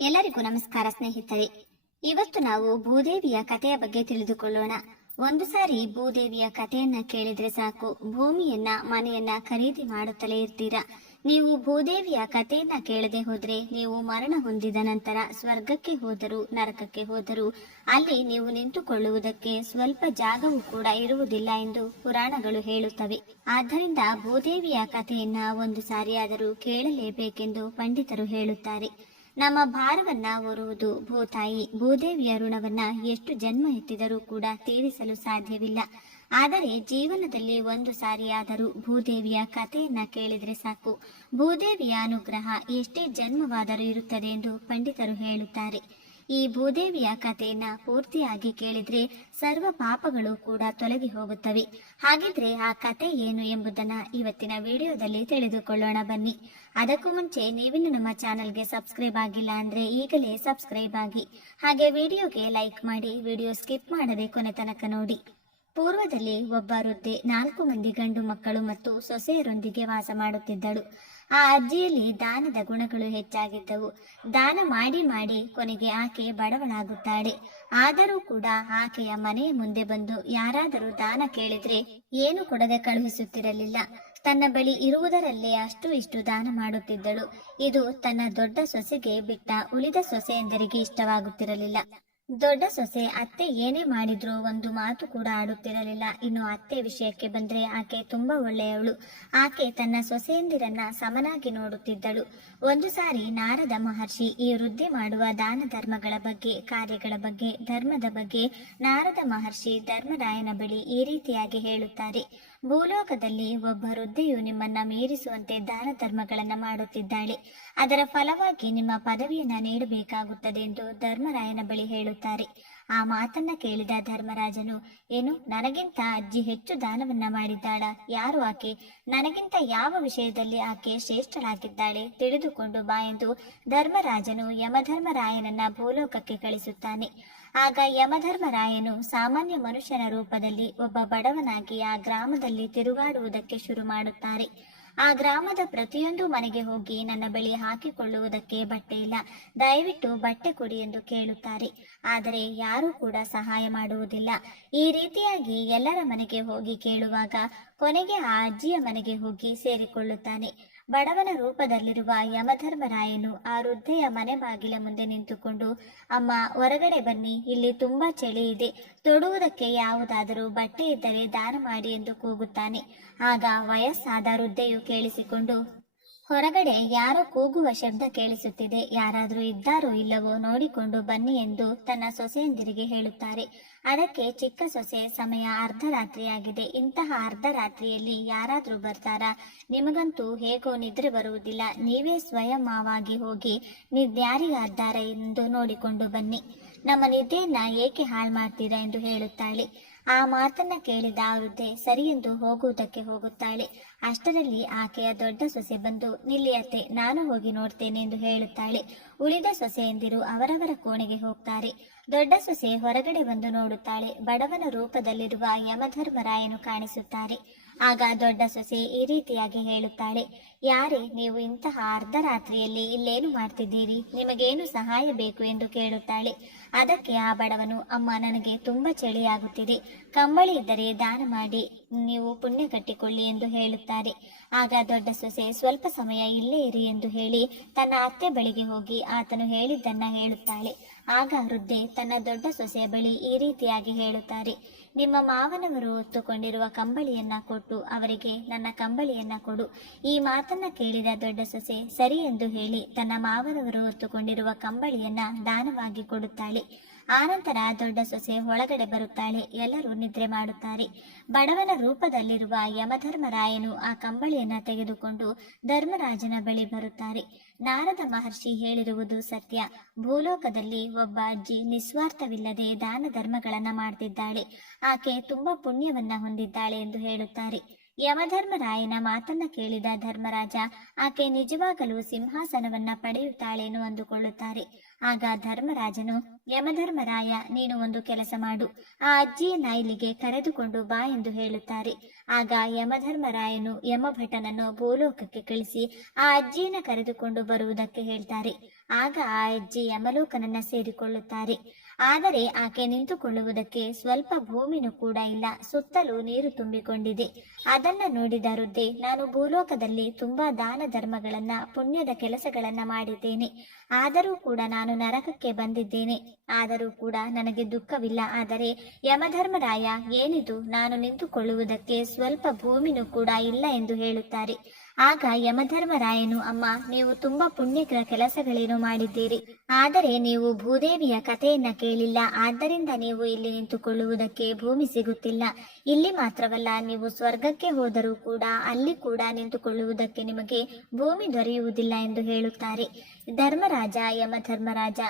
ಎಲ್ಲರಿಗೂ ನಮಸ್ಕಾರ, ಸ್ನೇಹಿತರೆ. ಇವತ್ತು ನಾವು ಭೂದೇವಿಯ ಕಥೆಯ ಬಗ್ಗೆ ತಿಳಿದುಕೊಳ್ಳೋಣ. ಒಂದು ಸಾರಿ ಭೂದೇವಿಯ ಕಥೆಯನ್ನ ಕೇಳಿದ್ರೆ ಸಾಕು. ಭೂಮಿಯನ್ನ, ಮನೆಯನ್ನ ಖರೀದಿ ಮಾಡುತ್ತಲೇ ಇರ್ತೀರಾ? ನೀವು ಭೂದೇವಿಯ ಕಥೆಯನ್ನ ಕೇಳದೆ ಹೋದ್ರೆ ನೀವು ಮರಣ ಹೊಂದಿದ ನಂತರ ಸ್ವರ್ಗಕ್ಕೆ ಹೋದರೂ, ನರಕಕ್ಕೆ ಹೋದರೂ, ಅಲ್ಲಿ ನೀವು ನಿಂತುಕೊಳ್ಳುವುದಕ್ಕೆ ಸ್ವಲ್ಪ ಜಾಗವೂ ಕೂಡ ಇರುವುದಿಲ್ಲ ಎಂದು ಪುರಾಣಗಳು ಹೇಳುತ್ತವೆ. ಆದ್ದರಿಂದ ಭೂದೇವಿಯ ಕಥೆಯನ್ನ ಒಂದು ಸಾರಿಯಾದರೂ ಕೇಳಲೇಬೇಕೆಂದು ಪಂಡಿತರು ಹೇಳುತ್ತಾರೆ. ನಮ್ಮ ಭಾರವನ್ನ ಹೊರುವುದು ಭೂತಾಯಿ ಭೂದೇವಿಯ ಋಣವನ್ನ ಎಷ್ಟು ಜನ್ಮ ಎತ್ತಿದರೂ ಕೂಡ ತೀರಿಸಲು ಸಾಧ್ಯವಿಲ್ಲ. ಆದರೆ ಜೀವನದಲ್ಲಿ ಒಂದು ಸಾರಿಯಾದರೂ ಭೂದೇವಿಯ ಕಥೆಯನ್ನ ಕೇಳಿದ್ರೆ ಸಾಕು. ಭೂದೇವಿಯ ಅನುಗ್ರಹ ಎಷ್ಟೇ ಜನ್ಮವಾದರೂ ಇರುತ್ತದೆ ಎಂದು ಪಂಡಿತರು ಹೇಳುತ್ತಾರೆ. ಈ ಭೂದೇವಿಯ ಕಥೆಯನ್ನ ಪೂರ್ತಿಯಾಗಿ ಕೇಳಿದ್ರೆ ಸರ್ವ ಪಾಪಗಳು ಕೂಡ ತೊಲಗಿ ಹೋಗುತ್ತವೆ. ಹಾಗಿದ್ರೆ ಆ ಕತೆ ಏನು ಎಂಬುದನ್ನ ಇವತ್ತಿನ ವಿಡಿಯೋದಲ್ಲಿ ತಿಳಿದುಕೊಳ್ಳೋಣ ಬನ್ನಿ. ಅದಕ್ಕೂ ಮುಂಚೆ ನೀವಿನ್ನು ನಮ್ಮ ಚಾನಲ್ಗೆ ಸಬ್ಸ್ಕ್ರೈಬ್ ಆಗಿಲ್ಲ ಅಂದ್ರೆ ಈಗಲೇ ಸಬ್ಸ್ಕ್ರೈಬ್ ಆಗಿ. ಹಾಗೆ ವಿಡಿಯೋಗೆ ಲೈಕ್ ಮಾಡಿ, ವಿಡಿಯೋ ಸ್ಕಿಪ್ ಮಾಡದೆ ಕೊನೆ ತನಕ ನೋಡಿ. ಪೂರ್ವದಲ್ಲಿ ಒಬ್ಬ ವೃದ್ಧೆ ನಾಲ್ಕು ಮಂದಿ ಗಂಡು ಮಕ್ಕಳು ಮತ್ತು ಸೊಸೆಯರೊಂದಿಗೆ ವಾಸ ಮಾಡುತ್ತಿದ್ದಳು. ಆ ಅಜ್ಜಿಯಲ್ಲಿ ದಾನದ ಗುಣಗಳು ಹೆಚ್ಚಾಗಿದ್ದವು. ದಾನ ಮಾಡಿ ಮಾಡಿ ಕೊನೆಗೆ ಆಕೆ ಬಡವಳಾಗುತ್ತಾಳೆ. ಆದರೂ ಕೂಡ ಆಕೆಯ ಮನೆಯ ಮುಂದೆ ಬಂದು ಯಾರಾದರೂ ದಾನ ಕೇಳಿದ್ರೆ ಏನು ಕೊಡದೆ ಕಳುಹಿಸುತ್ತಿರಲಿಲ್ಲ. ತನ್ನ ಬಳಿ ಇರುವುದರಲ್ಲೇ ಅಷ್ಟು ಇಷ್ಟು ದಾನ ಮಾಡುತ್ತಿದ್ದಳು. ಇದು ತನ್ನ ದೊಡ್ಡ ಸೊಸೆಗೆ ಬಿಟ್ಟ ಉಳಿದ ಸೊಸೆಯಂದರಿಗೆ ಇಷ್ಟವಾಗುತ್ತಿರಲಿಲ್ಲ. ದೊಡ್ಡ ಸೊಸೆ ಅತ್ತೆ ಏನೇ ಮಾಡಿದ್ರು ಒಂದು ಮಾತು ಕೂಡ ಆಡುತ್ತಿರಲಿಲ್ಲ. ಇನ್ನು ಅತ್ತೆ ವಿಷಯಕ್ಕೆ ಬಂದ್ರೆ ಆಕೆ ತುಂಬಾ ಒಳ್ಳೆಯವಳು. ಆಕೆ ತನ್ನ ಸೊಸೆಯಂದಿರನ್ನ ಸಮನಾಗಿ ನೋಡುತ್ತಿದ್ದಳು. ಒಂದು ಸಾರಿ ನಾರದ ಮಹರ್ಷಿ ಈ ವೃದ್ಧಿ ಮಾಡುವ ದಾನ ಧರ್ಮಗಳ ಬಗ್ಗೆ, ಕಾರ್ಯಗಳ ಬಗ್ಗೆ, ಧರ್ಮದ ಬಗ್ಗೆ ನಾರದ ಮಹರ್ಷಿ ಧರ್ಮರಾಯನ ಬಳಿ ಈ ರೀತಿಯಾಗಿ ಹೇಳುತ್ತಾರೆ. ಭೂಲೋಕದಲ್ಲಿ ಒಬ್ಬ ವೃದ್ಧೆಯು ನಿಮ್ಮನ್ನ ಮೀರಿಸುವಂತೆ ದಾನ ಧರ್ಮಗಳನ್ನ ಮಾಡುತ್ತಿದ್ದಾಳೆ. ಅದರ ಫಲವಾಗಿ ನಿಮ್ಮ ಪದವಿಯನ್ನ ನೀಡಬೇಕಾಗುತ್ತದೆ ಎಂದು ಧರ್ಮರಾಯನ ಬಳಿ ಹೇಳುತ್ತಾರೆ. ಆ ಮಾತನ್ನ ಕೇಳಿದ ಧರ್ಮರಾಜನು, ಏನು, ನನಗಿಂತ ಅಜ್ಜಿ ಹೆಚ್ಚು ದಾನವನ್ನ ಮಾಡಿದ್ದಾಳ? ಯಾರು ಆಕೆ? ನನಗಿಂತ ಯಾವ ವಿಷಯದಲ್ಲಿ ಆಕೆ ಶ್ರೇಷ್ಠರಾಗಿದ್ದಾಳೆ ತಿಳಿದುಕೊಂಡು ಬಾ ಎಂದು ಧರ್ಮರಾಜನು ಯಮಧರ್ಮರಾಯನನ್ನ ಭೂಲೋಕಕ್ಕೆ ಕಳಿಸುತ್ತಾನೆ. ಆಗ ಯಮಧರ್ಮರಾಯನು ಸಾಮಾನ್ಯ ಮನುಷ್ಯನ ರೂಪದಲ್ಲಿ ಒಬ್ಬ ಬಡವನಾಗಿ ಆ ಗ್ರಾಮದಲ್ಲಿ ತಿರುಗಾಡುವುದಕ್ಕೆ ಶುರು ಮಾಡುತ್ತಾರೆ. ಆ ಗ್ರಾಮದ ಪ್ರತಿಯೊಂದು ಮನೆಗೆ ಹೋಗಿ ನನ್ನ ಬಳಿ ಹಾಕಿಕೊಳ್ಳುವುದಕ್ಕೆ ಬಟ್ಟೆ ಇಲ್ಲ. ದಯವಿಟ್ಟು ಬಟ್ಟೆ ಕೊಡಿ ಎಂದು ಕೇಳುತ್ತಾರೆ. ಆದರೆ ಯಾರೂ ಕೂಡ ಸಹಾಯ ಮಾಡುವುದಿಲ್ಲ. ಈ ರೀತಿಯಾಗಿ ಎಲ್ಲರ ಮನೆಗೆ ಹೋಗಿ ಕೇಳುವಾಗ ಕೊನೆಗೆ ಆ ಅಜ್ಜಿಯ ಮನೆಗೆ ಹೋಗಿ ಸೇರಿಕೊಳ್ಳುತ್ತಾನೆ. ಬಡವನ ರೂಪದಲ್ಲಿರುವ ಯಮಧರ್ಮರಾಯನು ಆ ವೃದ್ಧೆಯ ಮನೆ ಬಾಗಿಲ ಮುಂದೆ ನಿಂತುಕೊಂಡು, ಅಮ್ಮ, ಹೊರಗಡೆ ಬನ್ನಿ, ಇಲ್ಲಿ ತುಂಬಾ ಚಳಿ ಇದೆ. ತೊಡುವುದಕ್ಕೆ ಯಾವುದಾದರೂ ಬಟ್ಟೆ ಇದ್ದರೆ ದಾನ ಮಾಡಿ ಎಂದು ಕೂಗುತ್ತಾನೆ. ಆಗ ವಯಸ್ಸಾದ ವೃದ್ಧೆಯು ಕೇಳಿಸಿಕೊಂಡು ಹೊರಗಡೆ ಯಾರೋ ಕೂಗುವ ಶಬ್ದ ಕೇಳಿಸುತ್ತಿದೆ. ಯಾರಾದರೂ ಇದ್ದಾರೋ ಇಲ್ಲವೋ ನೋಡಿಕೊಂಡು ಬನ್ನಿ ಎಂದು ತನ್ನ ಸೊಸೆಯಂದಿರಿಗೆ ಹೇಳುತ್ತಾರೆ. ಅದಕ್ಕೆ ಚಿಕ್ಕ ಸೊಸೆ, ಸಮಯ ಅರ್ಧರಾತ್ರಿಯಾಗಿದೆ. ಇಂತಹ ಅರ್ಧರಾತ್ರಿಯಲ್ಲಿ ಯಾರಾದರೂ ಬರ್ತಾರಾ? ನಿಮಗಂತೂ ಹೇಗೋ ನಿದ್ರೆ ಬರುವುದಿಲ್ಲ. ನೀವೇ ಸ್ವಯಂವಾಗಿ ಹೋಗಿ ನಿದ್ಯಾರಿಗಾದ್ದಾರ ಎಂದು ನೋಡಿಕೊಂಡು ಬನ್ನಿ. ನಮ್ಮ ನಿದ್ದೆಯನ್ನ ಏಕೆ ಹಾಳು ಮಾಡ್ತೀರಾ ಎಂದು ಹೇಳುತ್ತಾಳೆ. ಆ ಮಾತನ್ನ ಕೇಳಿದ ಆ ವೃದ್ಧೆ ಸರಿ ಎಂದು ಹೋಗುವುದಕ್ಕೆ ಹೋಗುತ್ತಾಳೆ. ಅಷ್ಟರಲ್ಲಿ ಆಕೆಯ ದೊಡ್ಡ ಸೊಸೆ ಬಂದು ನಿಲ್ಲಿಯತ್ತೆ ನಾನು ಹೋಗಿ ನೋಡ್ತೇನೆ ಎಂದು ಹೇಳುತ್ತಾಳೆ. ಉಳಿದ ಸೊಸೆಯಂದಿರು ಅವರವರ ಕೋಣೆಗೆ ಹೋಗ್ತಾರೆ. ದೊಡ್ಡ ಸೊಸೆ ಹೊರಗಡೆ ಬಂದು ನೋಡುತ್ತಾಳೆ. ಬಡವನ ರೂಪದಲ್ಲಿರುವ ಯಮಧರ್ಮರಾಯನು ಕಾಣಿಸುತ್ತಾರೆ. ಆಗ ದೊಡ್ಡ ಸೊಸೆ ಈ ರೀತಿಯಾಗಿ ಹೇಳುತ್ತಾಳೆ, ಯಾರೇ, ನೀವು ಇಂತಹ ಅರ್ಧರಾತ್ರಿಯಲ್ಲಿ ಇಲ್ಲೇನು ಮಾಡ್ತಿದ್ದೀರಿ? ನಿಮಗೇನು ಸಹಾಯ ಬೇಕು? ಎಂದು ಕೇಳುತ್ತಾಳೆ. ಅದಕ್ಕೆ ಆ ಬಡವನು, ಅಮ್ಮ, ನನಗೆ ತುಂಬಾ ಚಳಿಯಾಗುತ್ತಿದೆ. ಕಂಬಳಿ ಇದ್ದರೆ ದಾನ ಮಾಡಿ, ನೀವು ಪುಣ್ಯ ಕಟ್ಟಿಕೊಳ್ಳಿ ಎಂದು ಹೇಳುತ್ತಾರೆ. ಆಗ ದೊಡ್ಡ ಸೊಸೆ, ಸ್ವಲ್ಪ ಸಮಯ ಇಲ್ಲೇ ಇರಿ ಎಂದು ಹೇಳಿ ತನ್ನ ಅತ್ತೆ ಬಳಿಗೆ ಹೋಗಿ ಆತನು ಹೇಳಿದ್ದನ್ನ ಹೇಳುತ್ತಾಳೆ. ಆಗ ವೃದ್ಧೆ ತನ್ನ ದೊಡ್ಡ ಸೊಸೆಯ ಬಳಿ ಈ ರೀತಿಯಾಗಿ ಹೇಳುತ್ತಾರೆ ನಿಮ್ಮ ಮಾವನವರು ಹೊತ್ತುಕೊಂಡಿರುವ ಕಂಬಳಿಯನ್ನ ಕೊಟ್ಟು ಅವರಿಗೆ ನನ್ನ ಕಂಬಳಿಯನ್ನ ಕೊಡು. ಈ ಮಾತನ್ನ ಕೇಳಿದ ದೊಡ್ಡ ಸೊಸೆ, ಸರಿ ಎಂದು ಹೇಳಿ ತನ್ನ ಮಾವನವರು ಹೊತ್ತುಕೊಂಡಿರುವ ಕಂಬಳಿಯನ್ನ ದಾನವಾಗಿ ಕೊಡುತ್ತಾಳೆ. ಆನಂತರ ದೊಡ್ಡ ಸೊಸೆ ಒಳಗಡೆ ಬರುತ್ತಾಳೆ. ಎಲ್ಲರೂ ನಿದ್ರೆ ಮಾಡುತ್ತಾರೆ. ಬಡವನ ರೂಪದಲ್ಲಿರುವ ಯಮಧರ್ಮರಾಯನು ಆ ಕಂಬಳಿಯನ್ನ ತೆಗೆದುಕೊಂಡು ಧರ್ಮರಾಜನ ಬಳಿ ಬರುತ್ತಾರೆ. ನಾರದ ಮಹರ್ಷಿ ಹೇಳಿರುವುದು ಸತ್ಯ. ಭೂಲೋಕದಲ್ಲಿ ಒಬ್ಬ ಅಜ್ಜಿ ನಿಸ್ವಾರ್ಥವಿಲ್ಲದೆ ದಾನ ಧರ್ಮಗಳನ್ನ ಮಾಡ್ತಿದ್ದಾಳೆ. ಆಕೆ ತುಂಬಾ ಪುಣ್ಯವನ್ನ ಹೊಂದಿದ್ದಾಳೆ ಎಂದು ಹೇಳುತ್ತಾರೆ. ಯಮಧರ್ಮರಾಯನ ಮಾತನ್ನ ಕೇಳಿದ ಧರ್ಮರಾಜ, ಆಕೆ ನಿಜವಾಗಲೂ ಸಿಂಹಾಸನವನ್ನ ಪಡೆಯುತ್ತಾಳೆನು ಅಂದುಕೊಳ್ಳುತ್ತಾರೆ. ಆಗ ಧರ್ಮರಾಜನು, ಯಮಧರ್ಮರಾಯ, ನೀನು ಒಂದು ಕೆಲಸ ಮಾಡು. ಆ ಅಜ್ಜಿಯನ್ನ ಇಲ್ಲಿಗೆ ಕರೆದುಕೊಂಡು ಬಾ ಎಂದು ಹೇಳುತ್ತಾರೆ. ಆಗ ಯಮಧರ್ಮರಾಯನು ಯಮಭಟನನ್ನು ಭೂಲೋಕಕ್ಕೆ ಕಳಿಸಿ ಆ ಅಜ್ಜಿಯನ್ನ ಕರೆದುಕೊಂಡು ಬರುವುದಕ್ಕೆ ಹೇಳ್ತಾರೆ. ಆಗ ಆ ಅಜ್ಜಿ ಯಮಲೋಕನನ್ನ ಸೇರಿಕೊಳ್ಳುತ್ತಾರೆ. ಆದರೆ ಆಕೆ ನಿಂತುಕೊಳ್ಳುವುದಕ್ಕೆ ಸ್ವಲ್ಪ ಭೂಮಿನೂ ಕೂಡ ಇಲ್ಲ. ಸುತ್ತಲೂ ನೀರು ತುಂಬಿಕೊಂಡಿದೆ. ಅದನ್ನ ನೋಡಿದ ವೃದ್ಧೆ, ನಾನು ಭೂಲೋಕದಲ್ಲಿ ತುಂಬಾ ದಾನ ಧರ್ಮಗಳನ್ನ ಪುಣ್ಯದ ಕೆಲಸಗಳನ್ನ ಮಾಡಿದ್ದೇನೆ. ಆದರೂ ಕೂಡ ನಾನು ನರಕಕ್ಕೆ ಬಂದಿದ್ದೇನೆ. ಆದರೂ ಕೂಡ ನನಗೆ ದುಃಖವಿಲ್ಲ. ಆದರೆ ಯಮಧರ್ಮರಾಯ, ಏನಿದು? ನಾನು ನಿಂತುಕೊಳ್ಳುವುದಕ್ಕೆ ಸ್ವಲ್ಪ ಭೂಮಿನೂ ಕೂಡ ಇಲ್ಲ ಎಂದು ಹೇಳುತ್ತಾರೆ. ಆಗ ಯಮಧರ್ಮರಾಯನು, ಅಮ್ಮ, ನೀವು ತುಂಬಾ ಪುಣ್ಯಕರ ಕೆಲಸಗಳೇನು ಮಾಡಿದ್ದೀರಿ. ಆದರೆ ನೀವು ಭೂದೇವಿಯ ಕಥೆಯನ್ನ ಕೇಳಿಲ್ಲ. ಆದ್ದರಿಂದ ನೀವು ಇಲ್ಲಿ ನಿಂತುಕೊಳ್ಳುವುದಕ್ಕೆ ಭೂಮಿ ಸಿಗುತ್ತಿಲ್ಲ. ಇಲ್ಲಿ ಮಾತ್ರವಲ್ಲ, ನೀವು ಸ್ವರ್ಗಕ್ಕೆ ಹೋದರೂ ಕೂಡ, ಅಲ್ಲಿ ಕೂಡ ನಿಂತುಕೊಳ್ಳುವುದಕ್ಕೆ ನಿಮಗೆ ಭೂಮಿ ದೊರೆಯುವುದಿಲ್ಲ ಎಂದು ಹೇಳುತ್ತಾರೆ. ಧರ್ಮರಾಜ, ಯಮಧರ್ಮರಾಜ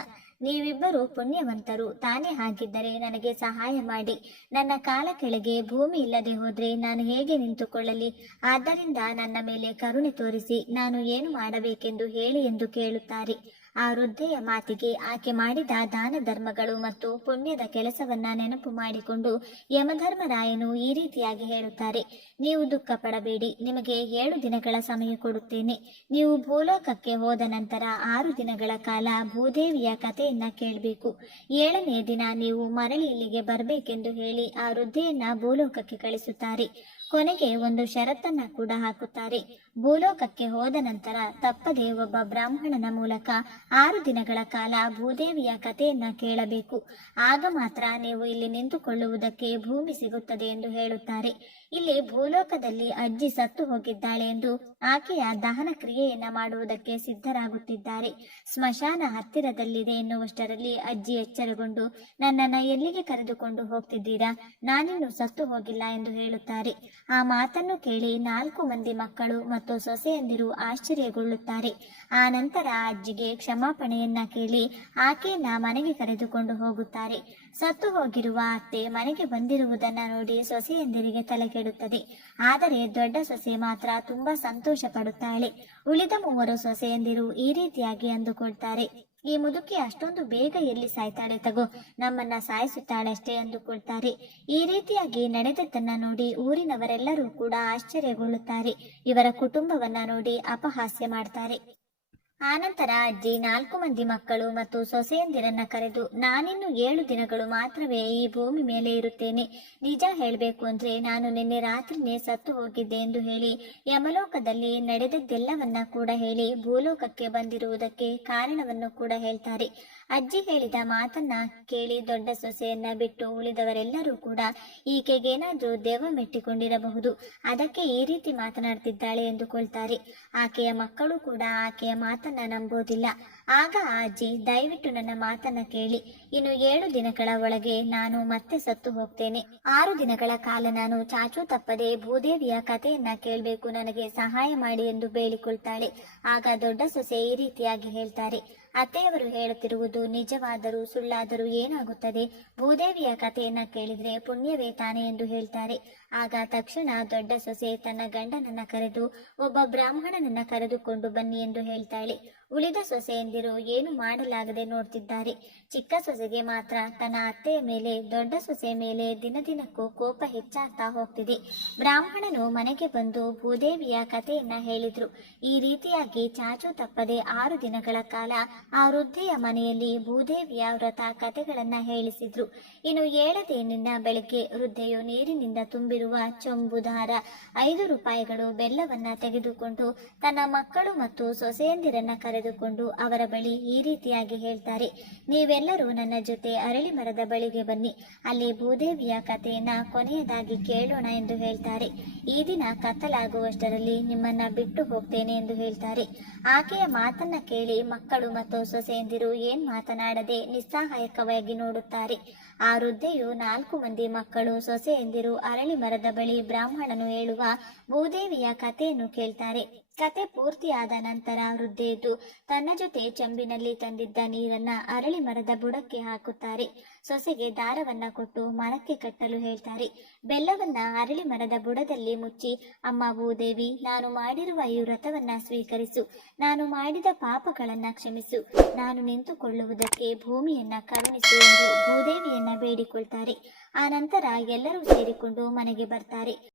ನೀವಿಬ್ಬರು ಪುಣ್ಯವಂತರು. ತಾನೇ ಹಾಗಿದ್ದರೆ ನನಗೆ ಸಹಾಯ ಮಾಡಿ. ನನ್ನ ಕಾಲ ಕೆಳಗೆ ಭೂಮಿ ಇಲ್ಲದೆ ಹೋದ್ರೆ ನಾನು ಹೇಗೆ ನಿಂತುಕೊಳ್ಳಲಿ? ಆದ್ದರಿಂದ ನನ್ನ ಮೇಲೆ ಕರುಣೆ ತೋರಿಸಿ ನಾನು ಏನು ಮಾಡಬೇಕೆಂದು ಹೇಳಿ ಎಂದು ಕೇಳುತ್ತಾರೆ. ಆ ವೃದ್ಧೆಯ ಮಾತಿಗೆ ಆಕೆ ಮಾಡಿದ ದಾನ ಧರ್ಮಗಳು ಮತ್ತು ಪುಣ್ಯದ ಕೆಲಸವನ್ನ ನೆನಪು ಮಾಡಿಕೊಂಡು ಯಮಧರ್ಮರಾಯನು ಈ ರೀತಿಯಾಗಿ ಹೇಳುತ್ತಾರೆ. ನೀವು ದುಃಖ ಪಡಬೇಡಿ ನಿಮಗೆ ಏಳು ದಿನಗಳ ಸಮಯ ಕೊಡುತ್ತೇನೆ. ನೀವು ಭೂಲೋಕಕ್ಕೆ ಹೋದ ನಂತರ ಆರು ದಿನಗಳ ಕಾಲ ಭೂದೇವಿಯ ಕಥೆಯನ್ನ ಕೇಳಬೇಕು. ಏಳನೇ ದಿನ ನೀವು ಮರಳಿ ಇಲ್ಲಿಗೆ ಬರಬೇಕೆಂದು ಹೇಳಿ ಆ ವೃದ್ಧೆಯನ್ನ ಭೂಲೋಕಕ್ಕೆ ಕಳಿಸುತ್ತಾರೆ. ಕೊನೆಗೆ ಒಂದು ಷರತ್ತನ್ನ ಕೂಡ ಹಾಕುತ್ತಾರೆ. ಭೂಲೋಕಕ್ಕೆ ಹೋದ ನಂತರ ತಪ್ಪದೆ ಒಬ್ಬ ಬ್ರಾಹ್ಮಣನ ಮೂಲಕ ಆರು ದಿನಗಳ ಕಾಲ ಭೂದೇವಿಯ ಕಥೆಯನ್ನ ಕೇಳಬೇಕು. ಆಗ ಮಾತ್ರ ನೀವು ಇಲ್ಲಿ ನಿಂತುಕೊಳ್ಳುವುದಕ್ಕೆ ಭೂಮಿ ಸಿಗುತ್ತದೆ ಎಂದು ಹೇಳುತ್ತಾರೆ. ಇಲ್ಲಿ ಭೂಲೋಕದಲ್ಲಿ ಅಜ್ಜಿ ಸತ್ತು ಹೋಗಿದ್ದಾಳೆ ಎಂದು ಆಕೆಯ ದಹನ ಕ್ರಿಯೆಯನ್ನ ಮಾಡುವುದಕ್ಕೆ ಸಿದ್ಧರಾಗುತ್ತಿದ್ದಾರೆ. ಸ್ಮಶಾನ ಹತ್ತಿರದಲ್ಲಿದೆ ಎನ್ನುವಷ್ಟರಲ್ಲಿ ಅಜ್ಜಿ ಎಚ್ಚರಗೊಂಡು, ನನ್ನನ್ನ ಎಲ್ಲಿಗೆ ಕರೆದುಕೊಂಡು ಹೋಗ್ತಿದ್ದೀರಾ? ನಾನಿನ್ನು ಸತ್ತು ಹೋಗಿಲ್ಲ ಎಂದು ಹೇಳುತ್ತಾರೆ ಆ ಮಾತನ್ನು ಕೇಳಿ ನಾಲ್ಕು ಮಂದಿ ಮಕ್ಕಳು ಮತ್ತು ಸೊಸೆಯಂದಿರು ಆಶ್ಚರ್ಯಗೊಳ್ಳುತ್ತಾರೆ. ಆ ನಂತರ ಅಜ್ಜಿಗೆ ಕ್ಷಮಾಪಣೆಯನ್ನ ಕೇಳಿ ಆಕೆಯನ್ನ ಮನೆಗೆ ಕರೆದುಕೊಂಡು ಹೋಗುತ್ತಾರೆ. ಸತ್ತು ಹೋಗಿರುವ ಅತ್ತೆ ಮನೆಗೆ ಬಂದಿರುವುದನ್ನ ನೋಡಿ ಸೊಸೆಯಂದಿರಿಗೆ ತಲೆಕೆಡುತ್ತದೆ. ಆದರೆ ದೊಡ್ಡ ಸೊಸೆ ಮಾತ್ರ ತುಂಬಾ ಸಂತೋಷ ಪಡುತ್ತಾಳೆ ಉಳಿದ ಮೂವರು ಸೊಸೆಯಂದಿರು ಈ ರೀತಿಯಾಗಿ ಅಂದುಕೊಳ್ತಾರೆ. ಈ ಮುದುಕಿ ಅಷ್ಟೊಂದು ಬೇಗ ಎಲ್ಲಿ ಸಾಯ್ತಾಳೆ ತಗೋ, ನಮ್ಮನ್ನ ಸಾಯಿಸುತ್ತಾಳಷ್ಟೇ ಅಂದುಕೊಳ್ತಾರೆ. ಈ ರೀತಿಯಾಗಿ ನಡೆದದ್ದನ್ನ ನೋಡಿ ಊರಿನವರೆಲ್ಲರೂ ಕೂಡ ಆಶ್ಚರ್ಯಗೊಳ್ಳುತ್ತಾರೆ. ಇವರ ಕುಟುಂಬವನ್ನ ನೋಡಿ ಅಪಹಾಸ್ಯ ಮಾಡ್ತಾರೆ. ಆನಂತರ ಅಜ್ಜಿ ನಾಲ್ಕು ಮಂದಿ ಮಕ್ಕಳು ಮತ್ತು ಸೊಸೆಯಂದಿರನ್ನ ಕರೆದು, ನಾನಿನ್ನು ಏಳು ದಿನಗಳು ಮಾತ್ರವೇ ಈ ಭೂಮಿ ಮೇಲೆ ಇರುತ್ತೇನೆ. ನಿಜ ಹೇಳಬೇಕು ಅಂದ್ರೆ ನಾನು ನಿನ್ನೆ ರಾತ್ರಿನೇ ಸತ್ತು ಹೋಗಿದ್ದೆ ಎಂದು ಹೇಳಿ, ಯಮಲೋಕದಲ್ಲಿ ನಡೆದದ್ದೆಲ್ಲವನ್ನ ಕೂಡ ಹೇಳಿ ಭೂಲೋಕಕ್ಕೆ ಬಂದಿರುವುದಕ್ಕೆ ಕಾರಣವನ್ನು ಕೂಡ ಹೇಳ್ತಾರೆ. ಅಜ್ಜಿ ಹೇಳಿದ ಮಾತನ್ನ ಕೇಳಿ ದೊಡ್ಡ ಸೊಸೆಯನ್ನ ಬಿಟ್ಟು ಉಳಿದವರೆಲ್ಲರೂ ಕೂಡ ಈಕೆಗೇನಾದ್ರೂ ದೇವ ಮೆಟ್ಟಿಕೊಂಡಿರಬಹುದು. ಅದಕ್ಕೆ ಈ ರೀತಿ ಮಾತನಾಡ್ತಿದ್ದಾಳೆ ಎಂದುಕೊಳ್ತಾರೆ. ಆಕೆಯ ಮಕ್ಕಳು ಕೂಡ ಆಕೆಯ ಮಾತನ್ನ ನಂಬೋದಿಲ್ಲ. ಆಗ ಅಜ್ಜಿ, ದಯವಿಟ್ಟು ನನ್ನ ಮಾತನ್ನ ಕೇಳಿ. ಇನ್ನು ಏಳು ದಿನಗಳ ಒಳಗೆ ನಾನು ಮತ್ತೆ ಸತ್ತು ಹೋಗ್ತೇನೆ. ಆರು ದಿನಗಳ ಕಾಲ ನಾನು ಚಾಚು ತಪ್ಪದೆ ಭೂದೇವಿಯ ಕಥೆಯನ್ನ ಕೇಳಬೇಕು, ನನಗೆ ಸಹಾಯ ಮಾಡಿ ಎಂದು ಬೇಡಿಕೊಳ್ತಾಳೆ. ಆಗ ದೊಡ್ಡ ಸೊಸೆ ಈ ರೀತಿಯಾಗಿ ಹೇಳ್ತಾರೆ. ಅತ್ತೆಯವರು ಹೇಳುತ್ತಿರುವುದು ನಿಜವಾದರೂ ಸುಳ್ಳಾದರೂ ಏನಾಗುತ್ತದೆ? ಭೂದೇವಿಯ ಕಥೆಯನ್ನ ಕೇಳಿದ್ರೆ ಪುಣ್ಯವೇ ತಾನೆ ಎಂದು ಹೇಳ್ತಾರೆ. ಆಗ ತಕ್ಷಣ ದೊಡ್ಡ ಸೊಸೆ ತನ್ನ ಗಂಡನನ್ನ ಕರೆದು, ಒಬ್ಬ ಬ್ರಾಹ್ಮಣನನ್ನ ಕರೆದುಕೊಂಡು ಬನ್ನಿ ಎಂದು ಹೇಳ್ತಾಳೆ. ಉಳಿದ ಸೊಸೆಯಂದಿರು ಏನು ಮಾಡಲಾಗದೆ ನೋಡ್ತಿದ್ದಾರೆ. ಚಿಕ್ಕ ಸೊಸೆಗೆ ಮಾತ್ರ ತನ್ನ ಅತ್ತೆಯ ಮೇಲೆ, ದೊಡ್ಡ ಸೊಸೆಯ ಮೇಲೆ ದಿನ ದಿನಕ್ಕೂ ಕೋಪ ಹೆಚ್ಚಾಗ್ತಾ ಹೋಗ್ತಿದೆ. ಬ್ರಾಹ್ಮಣನು ಮನೆಗೆ ಬಂದು ಭೂದೇವಿಯ ಕಥೆಯನ್ನ ಹೇಳಿದ್ರು. ಈ ರೀತಿಯಾಗಿ ಚಾಚು ತಪ್ಪದೆ ಆರು ದಿನಗಳ ಕಾಲ ಆ ವೃದ್ಧೆಯ ಮನೆಯಲ್ಲಿ ಭೂದೇವಿಯ ವ್ರತ ಕಥೆಗಳನ್ನ ಹೇಳಿಸಿದ್ರು. ಇನ್ನು ಏಳದೇ ನಿನ್ನ ಬೆಳಗ್ಗೆ ವೃದ್ಧೆಯು ನೀರಿನಿಂದ ತುಂಬಿರುವ ಚೊಂಬುದಾರ ಐದು ರೂಪಾಯಿಗಳು ಬೆಲ್ಲವನ್ನ ತೆಗೆದುಕೊಂಡು ತನ್ನ ಮಕ್ಕಳು ಮತ್ತು ಸೊಸೆಯಂದಿರನ್ನ ಕರೆದುಕೊಂಡು ಅವರ ಬಳಿ ಈ ರೀತಿಯಾಗಿ ಹೇಳ್ತಾರೆ, ನೀವೆಲ್ಲರೂ ನನ್ನ ಜೊತೆ ಅರಳಿ ಮರದ ಬಳಿಗೆ ಬನ್ನಿ. ಅಲ್ಲಿ ಭೂದೇವಿಯ ಕಥೆಯನ್ನ ಕೊನೆಯದಾಗಿ ಕೇಳೋಣ ಎಂದು ಹೇಳ್ತಾರೆ. ಈ ದಿನ ಕತ್ತಲಾಗುವಷ್ಟರಲ್ಲಿ ನಿಮ್ಮನ್ನ ಬಿಟ್ಟು ಹೋಗ್ತೇನೆ ಎಂದು ಹೇಳ್ತಾರೆ. ಆಕೆಯ ಮಾತನ್ನ ಕೇಳಿ ಮಕ್ಕಳು ಮತ್ತು ಸೊಸೆಯಂದಿರು ಏನ್ ಮಾತನಾಡದೆ ನಿಸ್ಸಹಾಯಕವಾಗಿ ನೋಡುತ್ತಾರೆ. ಆ ವೃದ್ಧೆಯು ನಾಲ್ಕು ಮಂದಿ ಮಕ್ಕಳು, ಸೊಸೆಯಂದಿರು ಅರಳಿ ಮರದ ಬಳಿ ಬ್ರಾಹ್ಮಣನು ಹೇಳುವ ಭೂದೇವಿಯ ಕಥೆಯನ್ನು ಕೇಳ್ತಾರೆ. ಕತೆ ಪೂರ್ತಿಯಾದ ನಂತರ ವೃದ್ಧೆಯದು ತನ್ನ ಜೊತೆ ಚೆಂಬಿನಲ್ಲಿ ತಂದಿದ್ದ ನೀರನ್ನ ಅರಳಿ ಮರದ ಬುಡಕ್ಕೆ ಹಾಕುತ್ತಾರೆ. ಸೊಸೆಗೆ ದಾರವನ್ನ ಕೊಟ್ಟು ಮರಕ್ಕೆ ಕಟ್ಟಲು ಹೇಳ್ತಾರೆ. ಬೆಲ್ಲವನ್ನ ಅರಳಿ ಮರದ ಬುಡದಲ್ಲಿ ಮುಚ್ಚಿ, ಅಮ್ಮ ಭೂದೇವಿ, ನಾನು ಮಾಡಿರುವ ಈ ವ್ರತವನ್ನ ಸ್ವೀಕರಿಸು. ನಾನು ಮಾಡಿದ ಪಾಪಗಳನ್ನ ಕ್ಷಮಿಸು. ನಾನು ನಿಂತುಕೊಳ್ಳುವುದಕ್ಕೆ ಭೂಮಿಯನ್ನ ಕರುಣಿಸು ಎಂದು ಭೂದೇವಿಯನ್ನ ಬೇಡಿಕೊಳ್ತಾರೆ. ಆ ನಂತರ ಎಲ್ಲರೂ ಸೇರಿಕೊಂಡು ಮನೆಗೆ ಬರ್ತಾರೆ.